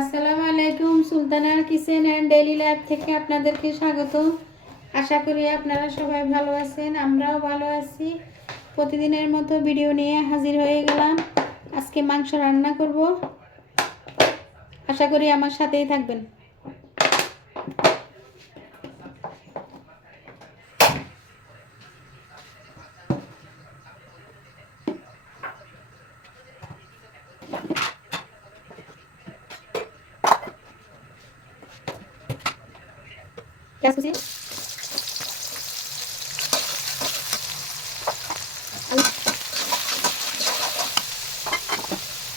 আসসালামু আলাইকুম সুলতানার কিচেন অ্যান্ড ডেইলি লাইফ থেকে আপনাদেরকে স্বাগত আশা করি আপনারা সবাই ভালো আছেন আমরাও ভালো আছি প্রতিদিনের মতো ভিডিও নিয়ে হাজির হয়ে গেলাম আজকে মাংস রান্না করব আশা করি আমার সাথেই থাকবেন Kita masukin.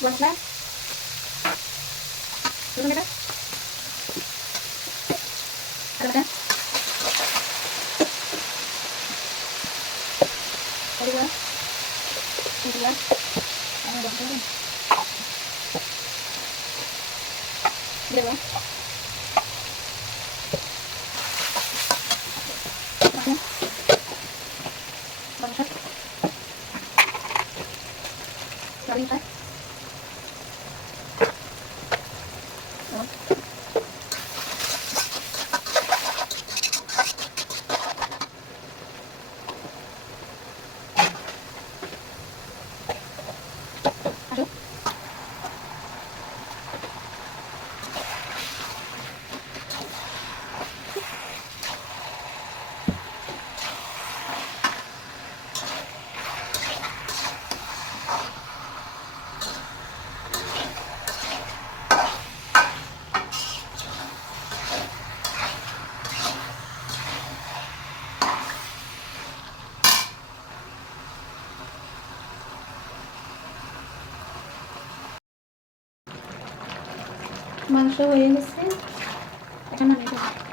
Buat lah. Tunggu mereka. Ada Tadi Ini Bangsat. Bangsat. Мансур, ой, сын. Я на